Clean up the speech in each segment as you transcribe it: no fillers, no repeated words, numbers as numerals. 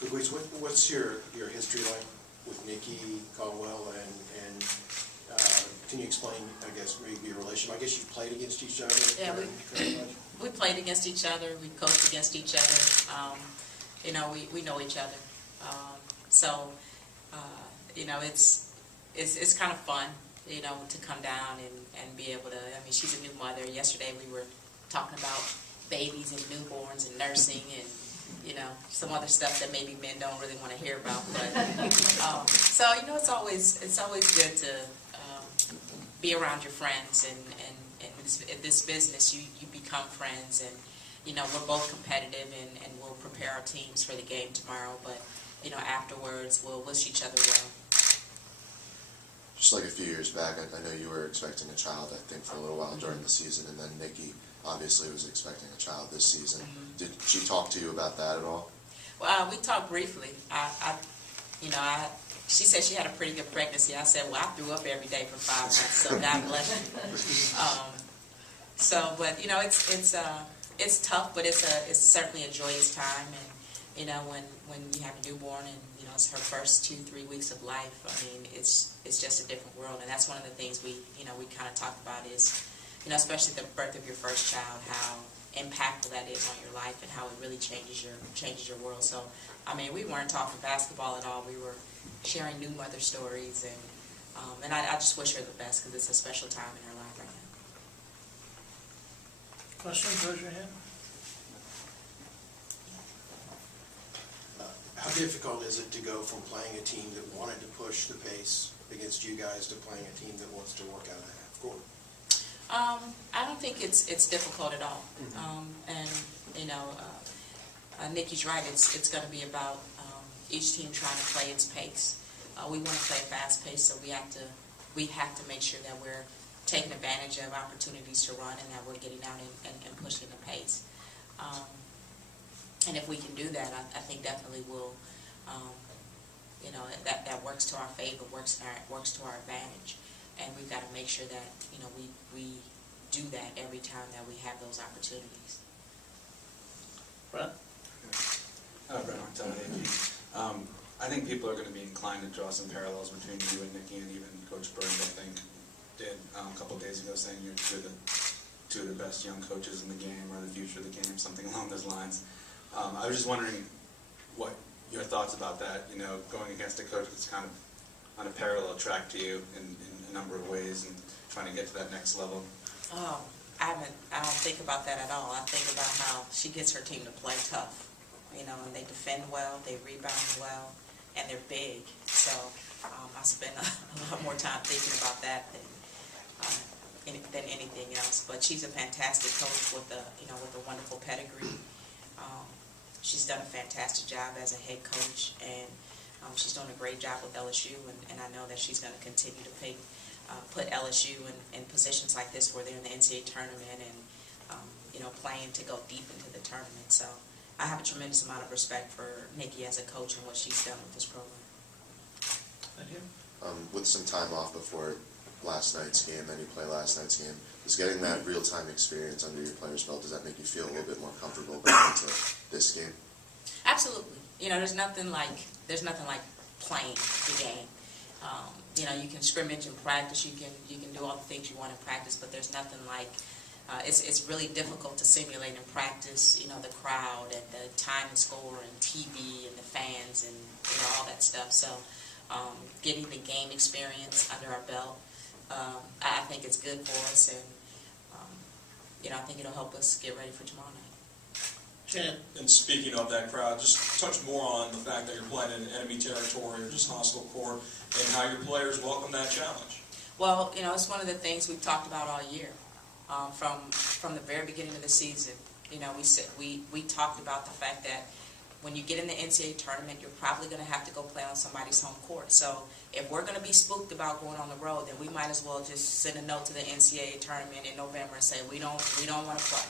Coquese, what's your history like with Nikki Caldwell, and can you explain, I guess, maybe your relationship? I guess you've played against each other. Yeah, we played against each other. We coached against each other. You know, we know each other. So you know, it's kind of fun, you know, to come down and be able to. I mean, she's a new mother. Yesterday we were talking about babies and newborns and nursing and, you know, some other stuff that maybe men don't really want to hear about. But so, you know, it's always good to be around your friends, and in this business you become friends, and, you know, we're both competitive, and we'll prepare our teams for the game tomorrow, but, you know, afterwards we'll wish each other well. Just like a few years back, I know you were expecting a child, I think, for a little while during the season, and then Nikki obviously was expecting a child this season. Mm-hmm. Did she talk to you about that at all? Well, we talked briefly. She said she had a pretty good pregnancy. I said, well, I threw up every day for 5 months, so God bless you. But, you know, it's tough, but it's certainly a joyous time. And, you know, when you have a newborn and, you know, it's her first 2-3 weeks of life, I mean, it's just a different world. And that's one of the things we kind of talked about is, you know, especially the birth of your first child, how impactful that is on your life and how it really changes your world. So, I mean, we weren't talking basketball at all. We were sharing new mother stories, and I just wish her the best because it's a special time in her life right now. Questions? Raise your hand. How difficult is it to go from playing a team that wanted to push the pace against you guys to playing a team that wants to work out of the half court? I don't think it's difficult at all. Mm-hmm. And, you know, Nikki's right. It's going to be about each team trying to play its pace. We want to play fast pace, so we have to make sure that we're taking advantage of opportunities to run and that we're getting out and pushing the pace. And if we can do that, I think definitely we'll, you know, that works to our favor, works to our advantage. And we've got to make sure that, you know, we do that every time that we have those opportunities. Brett? Brett Martelli. I think people are going to be inclined to draw some parallels between you and Nikki, and even Coach Burns, I think, did a couple of days ago, saying you're two of the best young coaches in the game, or the future of the game, something along those lines. I was just wondering what your thoughts about that, you know, going against a coach that's kind of on a parallel track to you in a number of ways and trying to get to that next level. Oh, I don't think about that at all. I think about how she gets her team to play tough, you know, and they defend well, they rebound well, and they're big. So I spend a lot more time thinking about that than anything else. But she's a fantastic coach with a wonderful pedigree. She's done a fantastic job as a head coach, and she's doing a great job with LSU, and I know that she's going to continue to put LSU in positions like this where they're in the NCAA Tournament and, you know, playing to go deep into the tournament. So I have a tremendous amount of respect for Nikki as a coach and what she's done with this program. Thank you. With some time off before last night's game, then you play last night's game, is getting that real-time experience under your player's belt, does that make you feel a little bit more comfortable going into this game? Absolutely. You know, there's nothing like playing the game. You know, you can scrimmage and practice. You can do all the things you want to practice, but there's nothing like. It's really difficult to simulate in practice. You know, the crowd and the time and score and TV and the fans and, you know, all that stuff. So, getting the game experience under our belt, I think it's good for us, and you know, I think it'll help us get ready for tomorrow night. And speaking of that crowd, just touch more on the fact that you're playing in enemy territory or just hostile court, and how your players welcome that challenge. Well, you know, it's one of the things we've talked about all year, from the very beginning of the season. You know, we talked about the fact that when you get in the NCAA tournament, you're probably going to have to go play on somebody's home court. So if we're going to be spooked about going on the road, then we might as well just send a note to the NCAA tournament in November and say we don't want to play.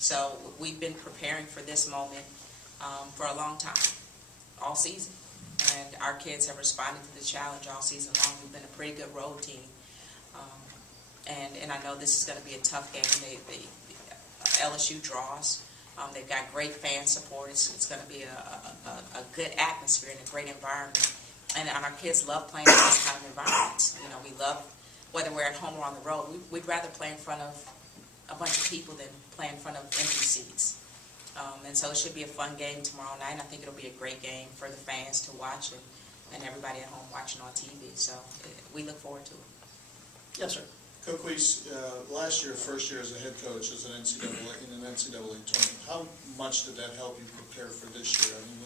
So we've been preparing for this moment for a long time, all season. And our kids have responded to the challenge all season long. We've been a pretty good road team. And I know this is going to be a tough game. LSU draws. They've got great fan support. It's going to be a good atmosphere and a great environment. And our kids love playing in those kind of environments. You know, we love, whether we're at home or on the road, we'd rather play in front of a bunch of people than play in front of empty seats. And so it should be a fun game tomorrow night. And I think it'll be a great game for the fans to watch and everybody at home watching on TV. So we look forward to it. Yes, sir. Coquese, last year, first year as a head coach as an NCAA, in an NCAA tournament, how much did that help you prepare for this year? I mean,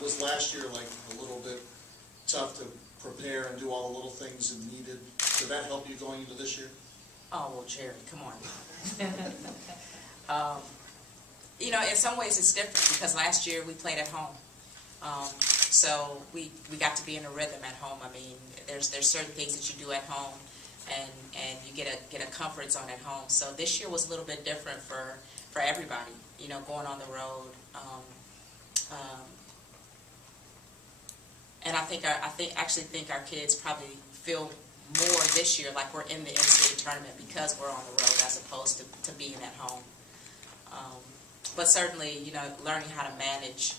was last year like a little bit tough to prepare and do all the little things that needed? Did that help you going into this year? Oh, well, Jerry, come on. You know, in some ways it's different because last year we played at home. So we got to be in a rhythm at home. I mean, there's certain things that you do at home and you get a comfort zone at home. So this year was a little bit different for everybody, you know, going on the road. And I actually think our kids probably feel more this year like we're in the NCAA tournament because we're on the road as opposed to being at home. But certainly, you know, learning how to manage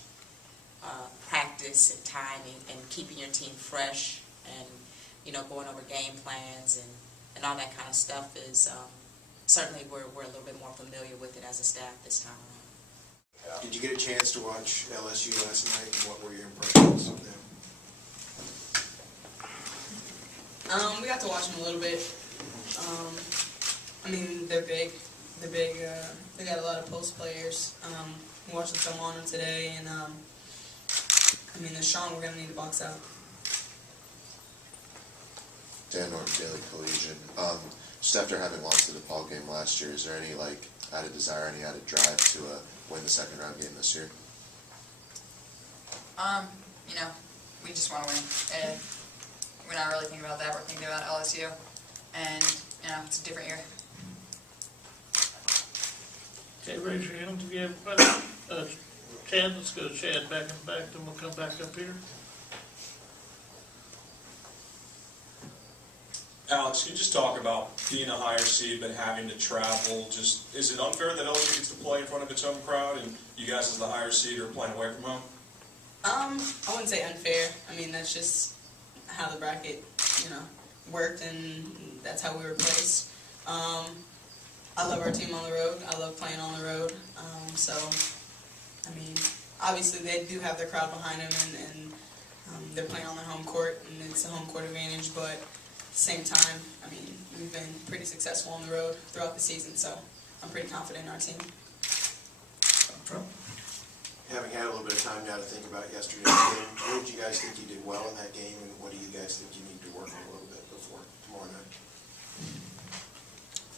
practice and time and keeping your team fresh and, you know, going over game plans and all that kind of stuff is certainly we're a little bit more familiar with it as a staff this time around. Did you get a chance to watch LSU last night, and what were your impressions of them? We got to watch them a little bit. I mean, they're big. They're big. They got a lot of post players. We watched some on them today, and I mean, they're strong. We're gonna need to box out. Dan Norton, Daily Collegian. Just after having lost the DePaul game last year, is there any added desire, any added drive to win the second round game this year? You know, we just want to win. And we're not really thinking about that. We're thinking about LSU, and you know, it's a different year. Okay, raise your hand if you have a question. Chad, let's go to Chad back and back, then we'll come back up here. Alex, can you just talk about being a higher seed but having to travel? Just, is it unfair that LSU gets to play in front of its home crowd and you guys as the higher seed are playing away from home? I wouldn't say unfair. I mean, that's just how the bracket, you know, worked, and that's how we were placed. I love our team on the road. I love playing on the road. So, I mean, obviously they do have their crowd behind them, and they're playing on their home court, and it's a home court advantage. But at the same time, I mean, we've been pretty successful on the road throughout the season, so I'm pretty confident in our team. Having had a little bit of time now to think about yesterday's game, what did you guys think you did well in that game, and what do you guys think you need to work on a little bit before tomorrow night?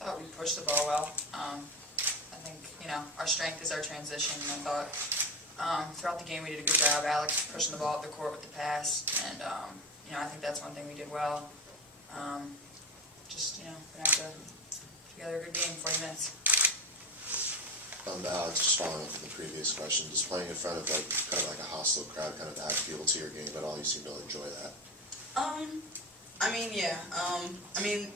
I thought we pushed the ball well. I think, you know, our strength is our transition. I thought throughout the game we did a good job. Alex pushing the ball up the court with the pass, and you know, I think that's one thing we did well. Just, you know, we're gonna have to put together a good game in 40 minutes. Alex, just following up from the previous question, just playing in front of kind of like a hostile crowd, kind of add fuel to your game at all. You seem to enjoy that. I mean, yeah. I mean,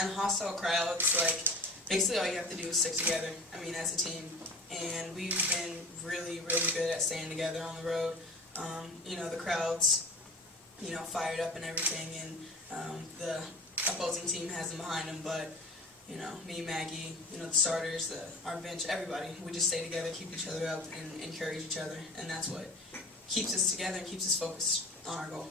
in a hostile crowd, it's like basically all you have to do is stick together. I mean, as a team, and we've been really, really good at staying together on the road. You know, the crowd's, you know, fired up and everything, and the opposing team has them behind them, but you know, me, Maggie, you know, the starters, our bench, everybody, we just stay together, keep each other up, and encourage each other, and that's what keeps us together and keeps us focused on our goal.